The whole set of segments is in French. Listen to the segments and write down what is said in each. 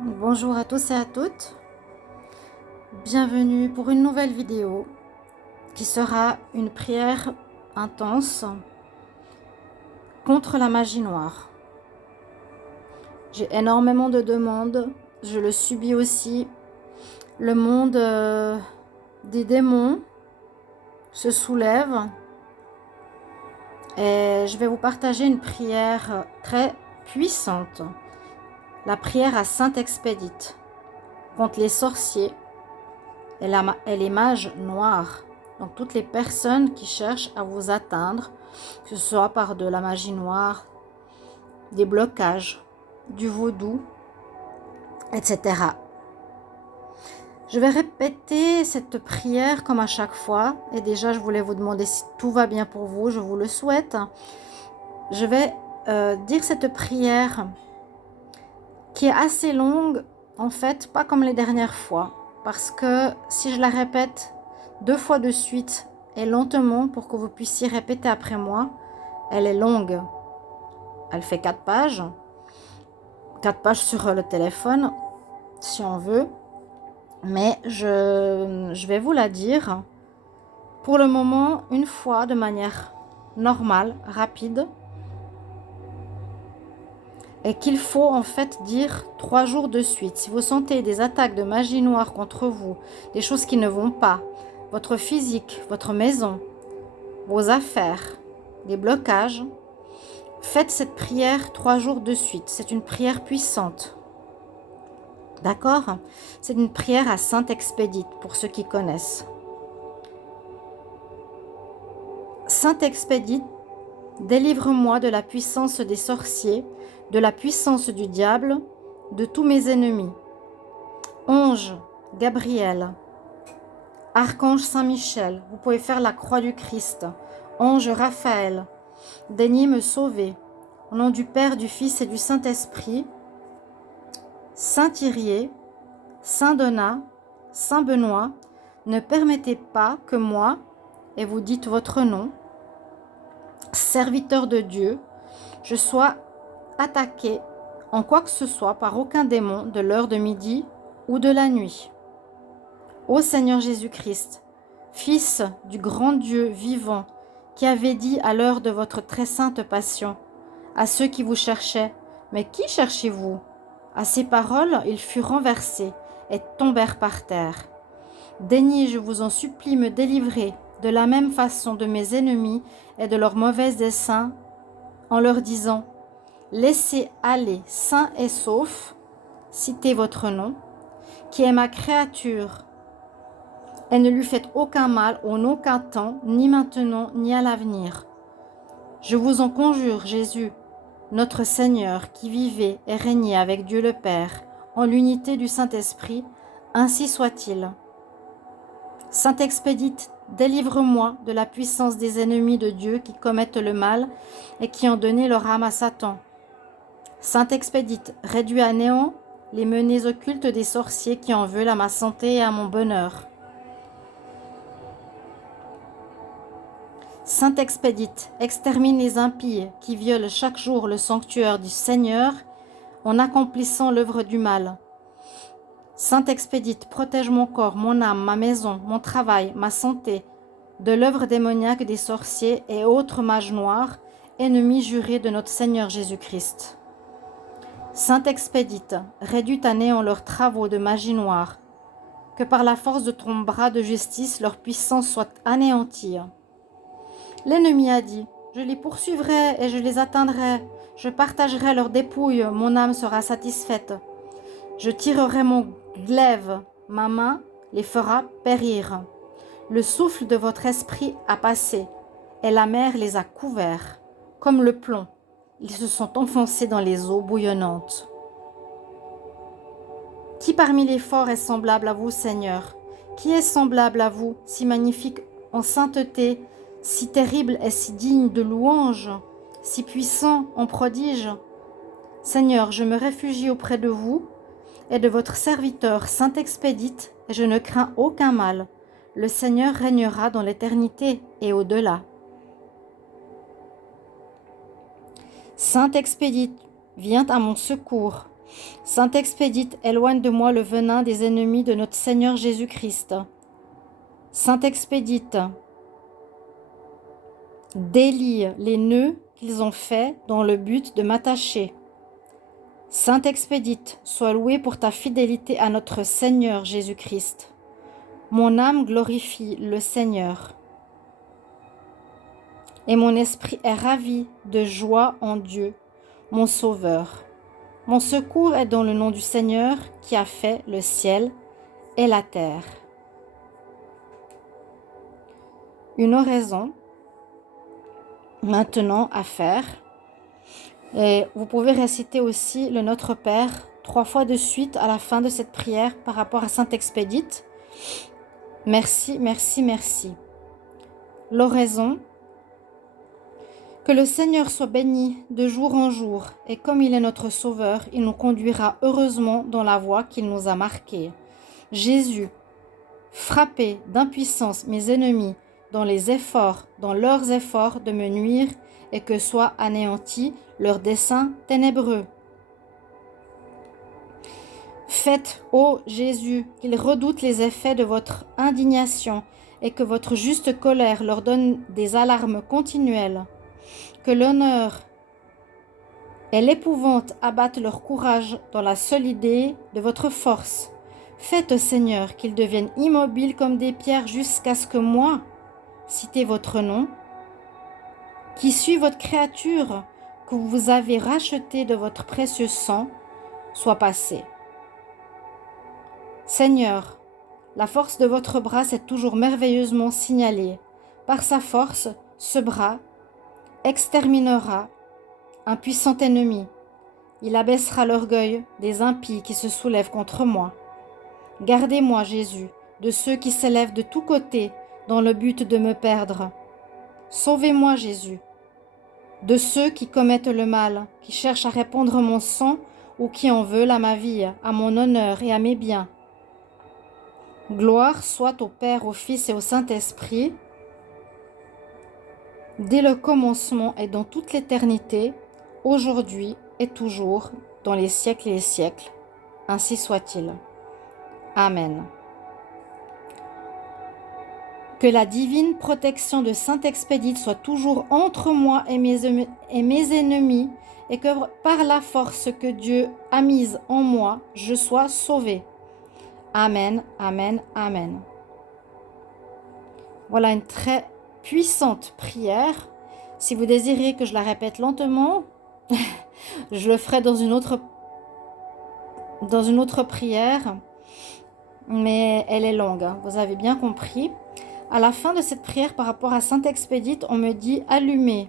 Bonjour à tous et à toutes, bienvenue pour une nouvelle vidéo qui sera une prière intense contre la magie noire. J'ai énormément de demandes, je le subis aussi. Le monde des démons se soulève et je vais vous partager une prière très puissante, la prière à Saint-Expédite contre les sorciers et les mages noirs. Donc toutes les personnes qui cherchent à vous atteindre, que ce soit par de la magie noire, des blocages, du vaudou, etc. Je vais répéter cette prière comme à chaque fois. Et déjà, je voulais vous demander si tout va bien pour vous. Je vous le souhaite. Je vais dire cette prière qui est assez longue, en fait, pas comme les dernières fois. Parce que si je la répète 2 fois de suite et lentement pour que vous puissiez répéter après moi, elle est longue. Elle fait 4 pages. 4 pages sur le téléphone, si on veut. Mais je vais vous la dire pour le moment une fois de manière normale, rapide. Et qu'il faut en fait dire 3 jours de suite. Si vous sentez des attaques de magie noire contre vous, des choses qui ne vont pas, votre physique, votre maison, vos affaires, des blocages, faites cette prière 3 jours de suite. C'est une prière puissante. D'accord? C'est une prière à Saint-Expédite pour ceux qui connaissent. Saint-Expédite, délivre-moi de la puissance des sorciers, de la puissance du diable, de tous mes ennemis. Ange Gabriel, Archange Saint-Michel, vous pouvez faire la croix du Christ. Ange Raphaël, daignez me sauver. Au nom du Père, du Fils et du Saint-Esprit, Saint Thirier, Saint Donat, Saint Benoît, ne permettez pas que moi, et vous dites votre nom, serviteur de Dieu, je sois attaqué en quoi que ce soit par aucun démon de l'heure de midi ou de la nuit. Ô Seigneur Jésus-Christ, Fils du grand Dieu vivant, qui avait dit à l'heure de votre très sainte passion à ceux qui vous cherchaient, mais qui cherchez-vous? À ces paroles, ils furent renversés et tombèrent par terre. Daignez, je vous en supplie, me délivrer de la même façon de mes ennemis et de leurs mauvais desseins, en leur disant: laissez aller sain et sauf, citez votre nom, qui est ma créature, et ne lui faites aucun mal en aucun temps, ni maintenant, ni à l'avenir. Je vous en conjure, Jésus, notre Seigneur, qui vivait et régnait avec Dieu le Père, en l'unité du Saint-Esprit, ainsi soit-il. Saint-Expédite, délivre-moi de la puissance des ennemis de Dieu qui commettent le mal et qui ont donné leur âme à Satan. Saint-Expédite, réduis à néant les menées occultes des sorciers qui en veulent à ma santé et à mon bonheur. Saint-Expédite, extermine les impies qui violent chaque jour le sanctuaire du Seigneur en accomplissant l'œuvre du mal. Saint-Expédite, protège mon corps, mon âme, ma maison, mon travail, ma santé, de l'œuvre démoniaque des sorciers et autres mages noirs, ennemis jurés de notre Seigneur Jésus-Christ. Saint-Expédite, réduis à néant leurs travaux de magie noire, que par la force de ton bras de justice leur puissance soit anéantie. L'ennemi a dit: je les poursuivrai et je les atteindrai, je partagerai leurs dépouilles, mon âme sera satisfaite. Je tirerai mon glaive, ma main les fera périr. Le souffle de votre esprit a passé, et la mer les a couverts. Comme le plomb, ils se sont enfoncés dans les eaux bouillonnantes. Qui parmi les forts est semblable à vous, Seigneur? Qui est semblable à vous, si magnifique en sainteté, si terrible et si digne de louange, si puissant en prodige? Seigneur, je me réfugie auprès de vous et de votre serviteur Saint-Expédite, et je ne crains aucun mal. Le Seigneur régnera dans l'éternité et au-delà. Saint-Expédite, viens à mon secours. Sainte Expédite, éloigne de moi le venin des ennemis de notre Seigneur Jésus-Christ. Sainte Expédite, délie les nœuds qu'ils ont faits dans le but de m'attacher. Sainte Expédite, sois louée pour ta fidélité à notre Seigneur Jésus-Christ. Mon âme glorifie le Seigneur, et mon esprit est ravi de joie en Dieu, mon Sauveur. Mon secours est dans le nom du Seigneur qui a fait le ciel et la terre. Une oraison maintenant à faire. Et vous pouvez réciter aussi le Notre Père 3 fois de suite à la fin de cette prière par rapport à Sainte Expédite. Merci, merci, merci. L'oraison. Que le Seigneur soit béni de jour en jour, et comme il est notre Sauveur, il nous conduira heureusement dans la voie qu'il nous a marquée. Jésus, frappez d'impuissance mes ennemis dans leurs efforts de me nuire, et que soient anéantis leurs desseins ténébreux. Faites, ô Jésus, qu'ils redoutent les effets de votre indignation, et que votre juste colère leur donne des alarmes continuelles. Que l'honneur et l'épouvante abattent leur courage dans la seule idée de votre force. Faites, Seigneur, qu'ils deviennent immobiles comme des pierres jusqu'à ce que moi, citez votre nom, qui suis votre créature, que vous avez rachetée de votre précieux sang, soit passé. Seigneur, la force de votre bras s'est toujours merveilleusement signalée. Par sa force, ce bras exterminera un puissant ennemi. Il abaissera l'orgueil des impies qui se soulèvent contre moi. Gardez-moi, Jésus, de ceux qui s'élèvent de tous côtés dans le but de me perdre. Sauvez-moi, Jésus, de ceux qui commettent le mal, qui cherchent à répandre mon sang ou qui en veulent à ma vie, à mon honneur et à mes biens. Gloire soit au Père, au Fils et au Saint-Esprit, dès le commencement et dans toute l'éternité, aujourd'hui et toujours, dans les siècles et les siècles. Ainsi soit-il. Amen. Que la divine protection de Sainte Expédite soit toujours entre moi et mes ennemis, et que par la force que Dieu a mise en moi, je sois sauvée. Amen, amen, amen. Voilà une très puissante prière. Si vous désirez que je la répète lentement, je le ferai dans une autre prière, mais elle est longue, hein, vous avez bien compris. À la fin de cette prière par rapport à Sainte Expédite, on me dit « Allumez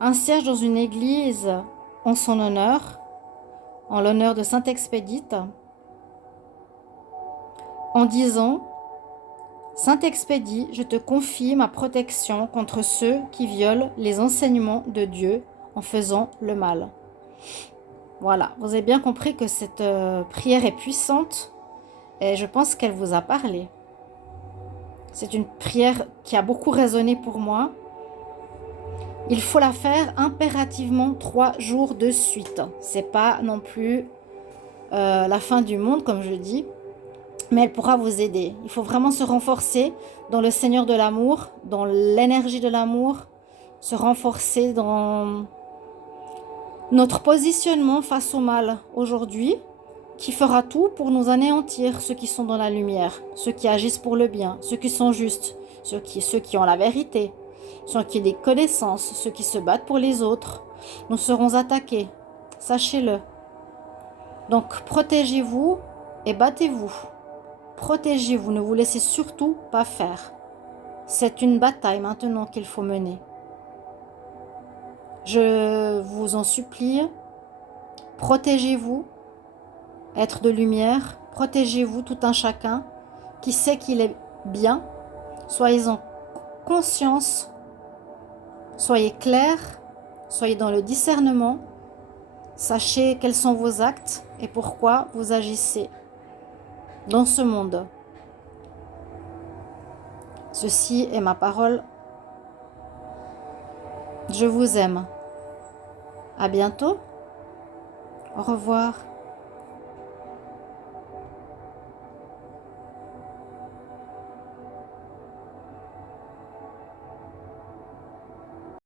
un cierge dans une église en son honneur, en l'honneur de Sainte Expédite, en disant « Sainte Expédite, je te confie ma protection contre ceux qui violent les enseignements de Dieu en faisant le mal. » Voilà, vous avez bien compris que cette prière est puissante et je pense qu'elle vous a parlé. C'est une prière qui a beaucoup résonné pour moi. Il faut la faire impérativement 3 jours de suite. C'est pas non plus la fin du monde, comme je dis, mais elle pourra vous aider. Il faut vraiment se renforcer dans le Seigneur de l'amour, dans l'énergie de l'amour, se renforcer dans notre positionnement face au mal aujourd'hui, qui fera tout pour nous anéantir, ceux qui sont dans la lumière, ceux qui agissent pour le bien, ceux qui sont justes, ceux qui ont la vérité, ceux qui ont des connaissances, ceux qui se battent pour les autres. Nous serons attaqués, sachez-le. Donc protégez-vous et battez-vous. Protégez-vous, ne vous laissez surtout pas faire. C'est une bataille maintenant qu'il faut mener. Je vous en supplie, protégez-vous, être de lumière, protégez-vous tout un chacun qui sait qu'il est bien. Soyez en conscience, soyez clairs, soyez dans le discernement, sachez quels sont vos actes et pourquoi vous agissez dans ce monde. Ceci est ma parole. Je vous aime. À bientôt. Au revoir.